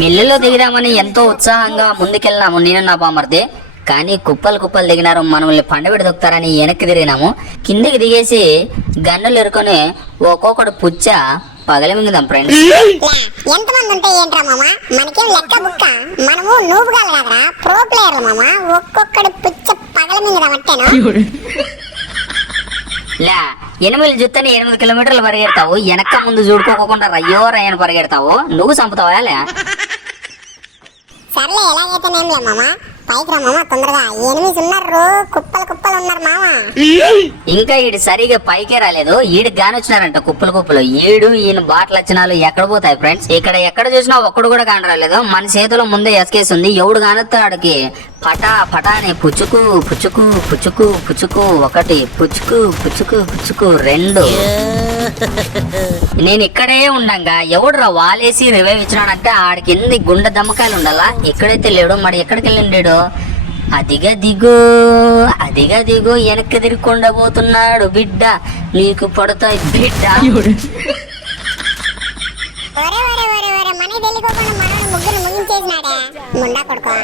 మిల్లులో దిగుదామని ఎంతో ఉత్సాహంగా ముందుకెళ్ళినాము నేను నా బామర్ది. కానీ కుప్పలు కుప్పలు దిగినారు. మనల్ని పండబెడి దొక్కుతారని వెనక్కి తిరిగినాము. కిందికి దిగేసి గన్నులు ఎరుకొని ఒక్కొక్కడు పుచ్చ పగల మింగుదాం ఫ్రెండ్స్. ఎంతమంది ఉంటే ఏంట్రా మామ, మనకేం లెక్క బుక్క. మనము నూపుగాలు కదరా, ప్రో ప్లేయర్లు మామ. ఒక్కొక్కడు పుచ్చ పగల మింగుదాం అంటేను. లే, ఎనిమిది జుత్తని 8 కిలోమీటర్లు పరిగెడతావు, వెనక్క ముందు చూడుకోకుండా రయ్యో రయ్యని పరిగెడతావు. నువ్వు చంపుతావా? లే సర్లే, ఎలాగైతేనేంలే మామ, పైకి రా మామ తొందరగా. ఎనిమిది ఉన్నారు, కుప్పలు కుప్పలు ఉన్నారు మామ. ఇంకా ఈడు సరిగా పైకే రాలేదు. ఈడు గానొచ్చినారంట కుప్పలు కుప్పలు. ఈయన బాటలు వచ్చినాలు ఎక్కడ పోతాయి ఫ్రెండ్స్? ఇక్కడ ఎక్కడ చూసినా ఒక్కడు కూడా కాని రాలేదు. మన చేతిలో ముందే ఎస్కేస్ ఉంది. ఎవడు కానొస్తాడికి పటా పటా అని పుచ్చుకు పుచ్చుకు పుచ్చుకు పుచ్చుకు 1 పుచ్చుకు పుచ్చుకు పుచ్చుకు 2. నేను ఇక్కడే ఉండంగా ఎవడురా వాలేసి రివైవ్ ఇచ్చినాడంటే ఆడికి ఎన్ని గుండె దమ్మకాయలు ఉండాలా. ఎక్కడైతే లేడు మరి ఎక్కడికి వెళ్ళిండాడు? అదిగా దిగు అదిగా దిగు, వెనక్కి తిరుగుకుండా పోతున్నాడు బిడ్డ, నీకు పడతాయి బిడ్డ. మనకి తెలియకోకుండా మనల్ని ముగ్గురు ముగించేసినాడే ముండా కొడుకో.